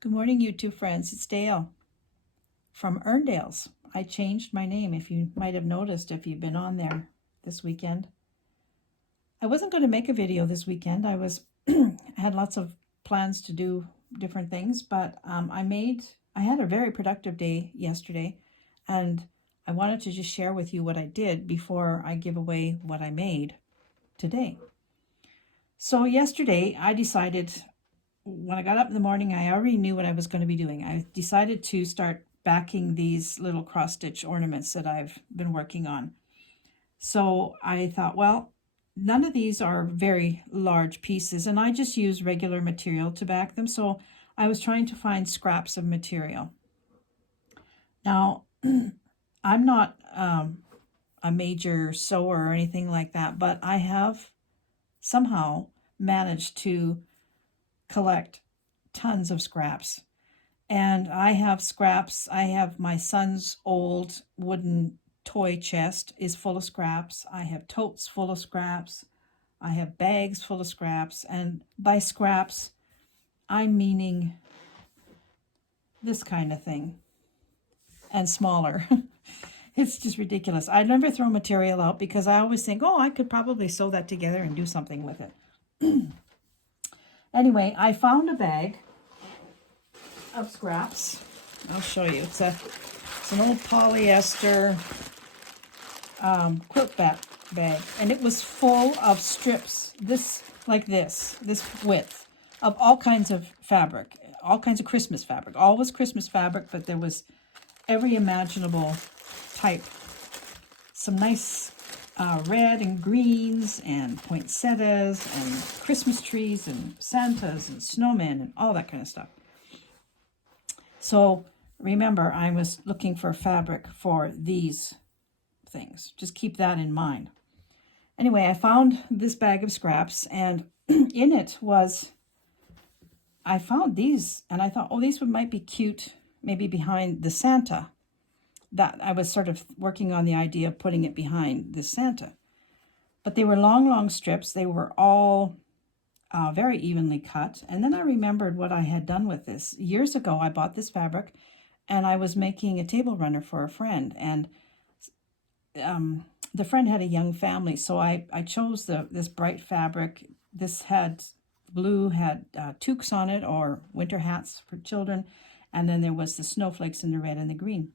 Good morning, YouTube friends. It's Dale from Erndale's. I changed my name, if you might have noticed if you've been on there this weekend. I wasn't going to make a video this weekend. I had lots of plans to do different things, but I had a very productive day yesterday, and I wanted to just share with you what I did before I give away what I made today. So yesterday I decided, when I got up in the morning, I already knew what I was going to be doing. I decided to start backing these little cross stitch ornaments that I've been working on. So I thought, well, none of these are very large pieces, and I just use regular material to back them. So I was trying to find scraps of material. Now, I'm not a major sewer or anything like that, but I have somehow managed to collect tons of scraps. And I have scraps. I have my son's old wooden toy chest is full of scraps. I have totes full of scraps. I have bags full of scraps. And by scraps, I'm meaning this kind of thing and smaller. It's just ridiculous. I never throw material out because I always think, oh, I could probably sew that together and do something with it. Anyway, I found a bag of scraps. I'll show you. It's an old polyester quilt bag, and it was full of strips, this width, of all kinds of fabric, all kinds of Christmas fabric. All was Christmas fabric, but there was every imaginable type. Some nice red and greens and poinsettias and Christmas trees and Santas and snowmen and all that kind of stuff. So remember, I was looking for fabric for these things. Just keep that in mind. Anyway, I found this bag of scraps, and in it I found these, and I thought, oh, these might be cute, maybe behind the Santa. That I was sort of working on the idea of putting it behind the Santa. But they were long strips. They were all very evenly cut. And then I remembered what I had done with this. Years ago, I bought this fabric, and I was making a table runner for a friend. And the friend had a young family, so I chose this bright fabric. This had blue, had toques on it, or winter hats for children. And then there was the snowflakes in the red and the green.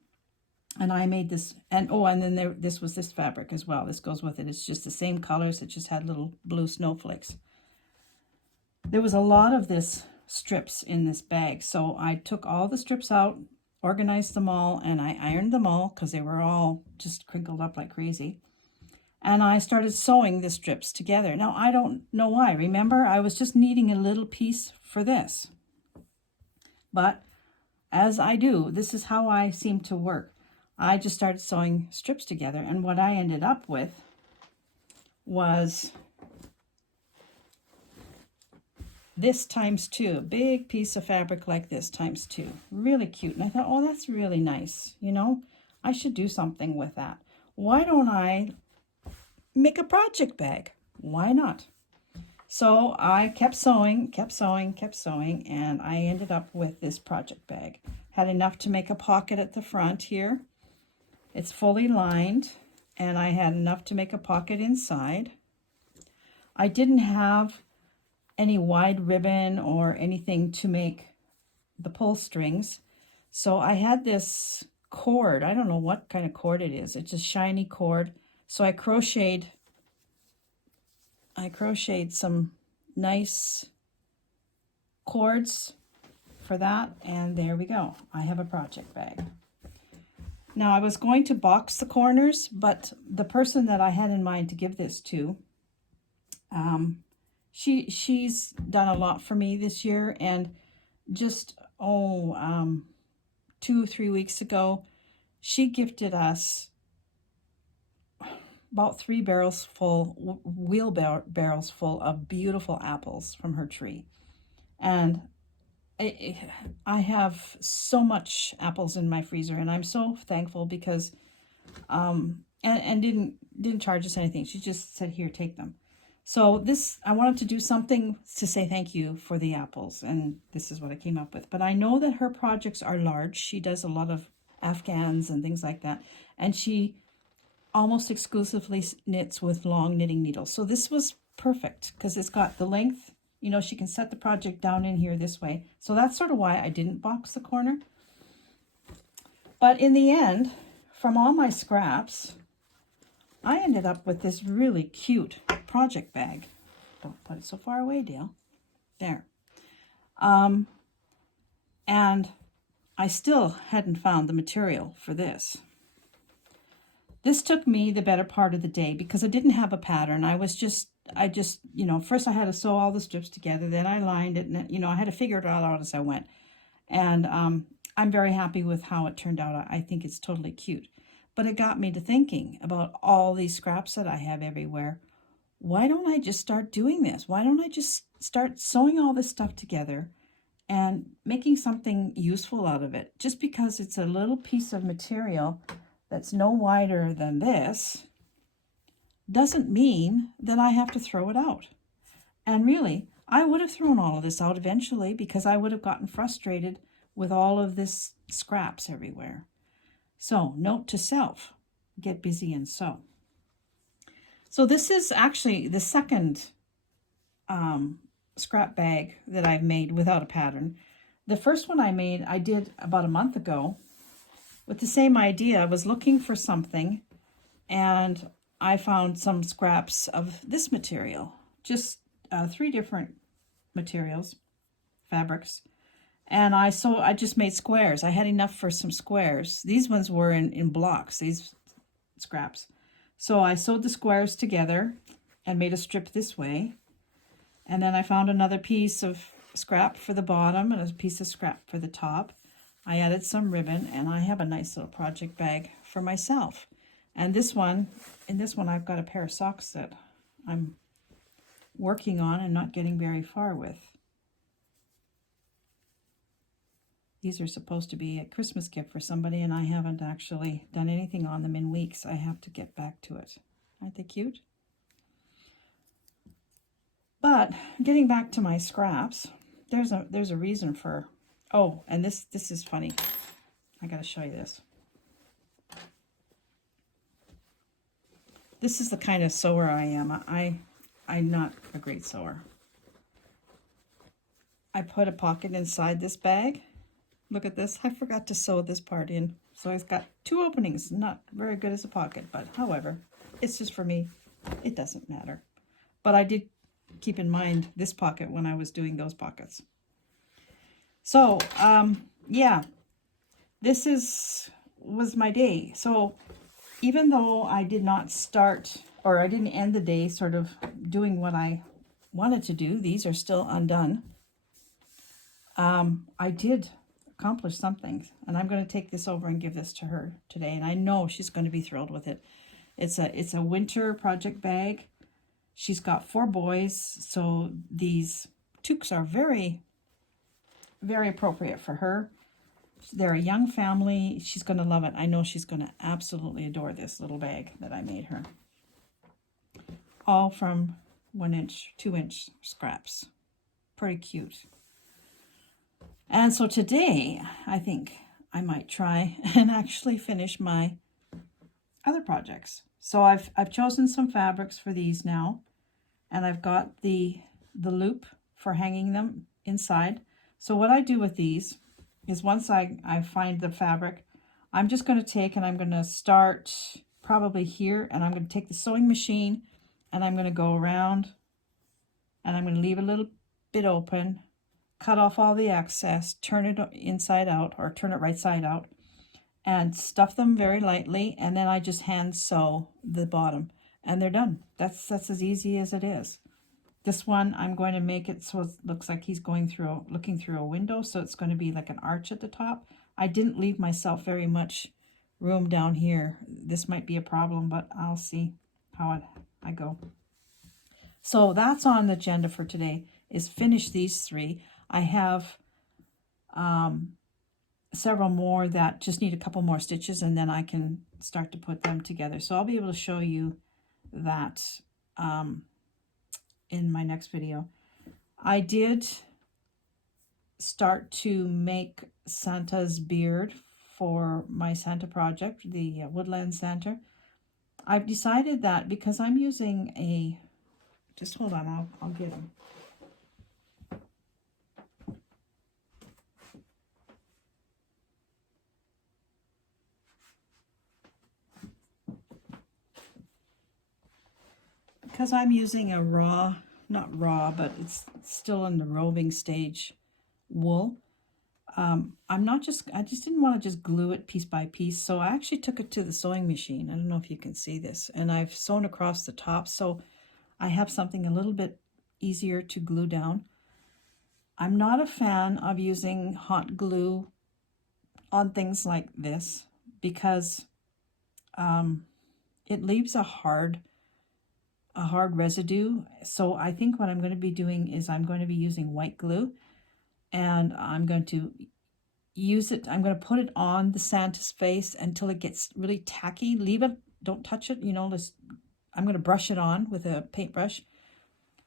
And I made this, and then this was this fabric as well. This goes with it. It's just the same colors. It just had little blue snowflakes. There was a lot of this strips in this bag. So I took all the strips out, organized them all, and I ironed them all because they were all just crinkled up like crazy. And I started sewing the strips together. Now, I don't know why. Remember, I was just needing a little piece for this. But as I do, this is how I seem to work. I just started sewing strips together, and what I ended up with was this times two, a big piece of fabric like this times two. Really cute. And I thought, oh, that's really nice. You know, I should do something with that. Why don't I make a project bag? Why not? So I kept sewing, and I ended up with this project bag. Had enough to make a pocket at the front here. It's fully lined, and I had enough to make a pocket inside. I didn't have any wide ribbon or anything to make the pull strings, so I had this cord. I don't know what kind of cord it is. It's a shiny cord. So I crocheted some nice cords for that, and there we go. I have a project bag. Now, I was going to box the corners, but the person that I had in mind to give this to, she's done a lot for me this year, and just 2 or 3 weeks ago, she gifted us about 3 barrels full, wheelbarrows full of beautiful apples from her tree. And I have so much apples in my freezer, and I'm so thankful because and didn't charge us anything. She just said, here, take them. So this, I wanted to do something to say thank you for the apples, and this is what I came up with. But I know that her projects are large. She does a lot of Afghans and things like that, and she almost exclusively knits with long knitting needles. So this was perfect because it's got the length. You know, she can set the project down in here this way. So that's sort of why I didn't box the corner. But in the end, from all my scraps, I ended up with this really cute project bag. Don't put it so far away, Dale. There. And I still hadn't found the material for this. This took me the better part of the day because I didn't have a pattern. I just, you know, first I had to sew all the strips together, then I lined it, and, you know, I had to figure it all out as I went. And I'm very happy with how it turned out. I think it's totally cute. But it got me to thinking about all these scraps that I have everywhere. Why don't I just start doing this? Why don't I just start sewing all this stuff together and making something useful out of it? Just because it's a little piece of material that's no wider than this doesn't mean that I have to throw it out. And really, I would have thrown all of this out eventually because I would have gotten frustrated with all of this scraps everywhere. So, note to self, get busy and sew. So this is actually the second scrap bag that I've made without a pattern. The first one I did about a month ago with the same idea. I was looking for something and I found some scraps of this material, just 3 different materials, fabrics. And I just made squares. I had enough for some squares. These ones were in blocks, these scraps. So I sewed the squares together and made a strip this way. And then I found another piece of scrap for the bottom and a piece of scrap for the top. I added some ribbon, and I have a nice little project bag for myself. And in this one, I've got a pair of socks that I'm working on and not getting very far with. These are supposed to be a Christmas gift for somebody, and I haven't actually done anything on them in weeks. I have to get back to it. Aren't they cute? But getting back to my scraps, there's a reason for, oh, and this is funny. I got to show you this. This is the kind of sewer I am. I'm not a great sewer. I put a pocket inside this bag. Look at this. I forgot to sew this part in. So I've got 2 openings. Not very good as a pocket, but however, it's just for me. It doesn't matter. But I did keep in mind this pocket when I was doing those pockets. So, yeah, this was my day. So even though I did not start, or I didn't end the day sort of doing what I wanted to do, these are still undone. I did accomplish something, and I'm going to take this over and give this to her today, and I know she's going to be thrilled with it. It's a winter project bag. She's got 4 boys, so these toques are very, very appropriate for her. They're a young family. She's going to love it. I know she's going to absolutely adore this little bag that I made her. All from 1-inch, 2-inch scraps. Pretty cute. And so today, I think I might try and actually finish my other projects. So I've chosen some fabrics for these now, and I've got the loop for hanging them inside. So what I do with these is once I find the fabric, I'm just going to take and I'm going to start probably here, and I'm going to take the sewing machine and I'm going to go around and I'm going to leave a little bit open, cut off all the excess, turn it inside out or turn it right side out, and stuff them very lightly, and then I just hand sew the bottom and they're done. That's as easy as it is. This one, I'm going to make it so it looks like he's looking through a window, so it's going to be like an arch at the top. I didn't leave myself very much room down here. This might be a problem, but I'll see how I go. So that's on the agenda for today, is finish these 3. I have several more that just need a couple more stitches, and then I can start to put them together. So I'll be able to show you that in my next video. I did start to make Santa's beard for my Santa project, the Woodland Santa. I've decided that because I'm using a, just hold on, I'll get him. Because I'm using a raw, not raw, but it's still in the roving stage wool. I just didn't want to just glue it piece by piece. So I actually took it to the sewing machine. I don't know if you can see this. And I've sewn across the top. So I have something a little bit easier to glue down. I'm not a fan of using hot glue on things like this because it leaves a hard residue. So I think what I'm going to be doing is I'm going to be using white glue, and I'm going to use it. I'm going to put it on the Santa's face until it gets really tacky. Leave it, don't touch it, you know, I'm going to brush it on with a paintbrush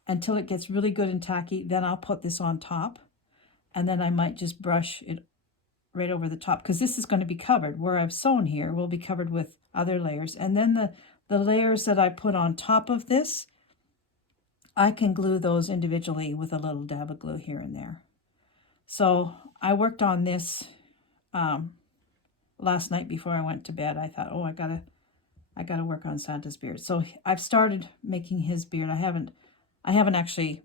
until it gets really good and tacky. Then I'll put this on top, and then I might just brush it right over the top, because this is going to be covered. Where I've sewn here will be covered with other layers. And then the layers that I put on top of this, I can glue those individually with a little dab of glue here and there. So I worked on this last night before I went to bed. I thought, oh, I gotta work on Santa's beard. So I've started making his beard. I haven't actually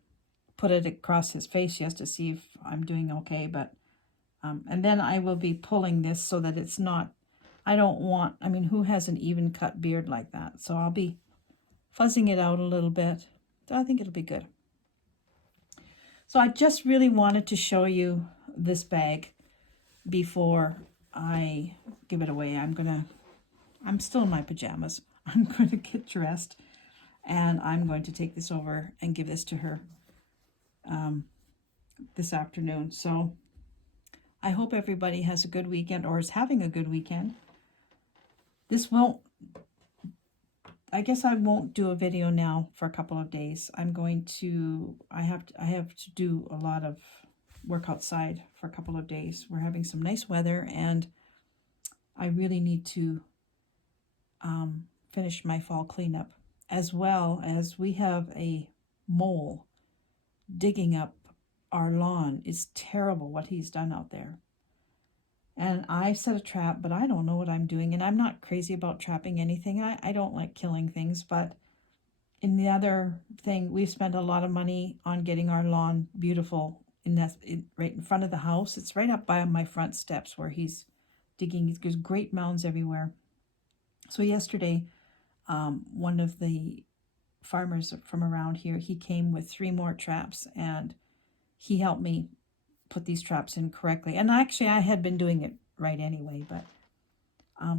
put it across his face yet to see if I'm doing okay. But and then I will be pulling this so that it's not. I mean, who has an even cut beard like that? So I'll be fuzzing it out a little bit. So I think it'll be good. So I just really wanted to show you this bag before I give it away. I'm still in my pajamas. I'm going to get dressed, and I'm going to take this over and give this to her this afternoon. So I hope everybody has a good weekend, or is having a good weekend. I guess I won't do a video now for a couple of days. I have to do a lot of work outside for a couple of days. We're having some nice weather, and I really need to finish my fall cleanup, as well as we have a mole digging up our lawn. It's terrible what he's done out there. And I set a trap, but I don't know what I'm doing. And I'm not crazy about trapping anything. I don't like killing things. But in the other thing, we've spent a lot of money on getting our lawn beautiful. Right in front of the house. It's right up by my front steps where he's digging. There's great mounds everywhere. So yesterday, one of the farmers from around here, he came with 3 more traps, and he helped me put these traps in correctly. And actually, I had been doing it right anyway, but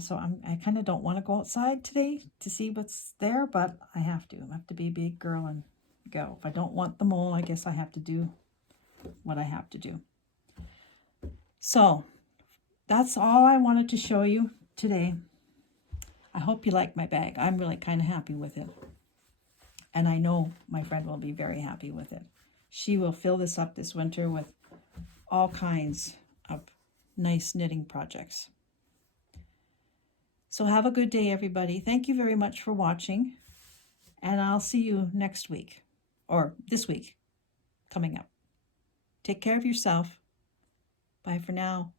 so I kind of don't want to go outside today to see what's there, but I have to. I have to be a big girl and go. If I don't want the mole, I guess I have to do what I have to do. So that's all I wanted to show you today. I hope you like my bag. I'm really kind of happy with it. And I know my friend will be very happy with it. She will fill this up this winter with all kinds of nice knitting projects. So have a good day, everybody. Thank you very much for watching. And I'll see you next week, or this week coming up. Take care of yourself. Bye for now.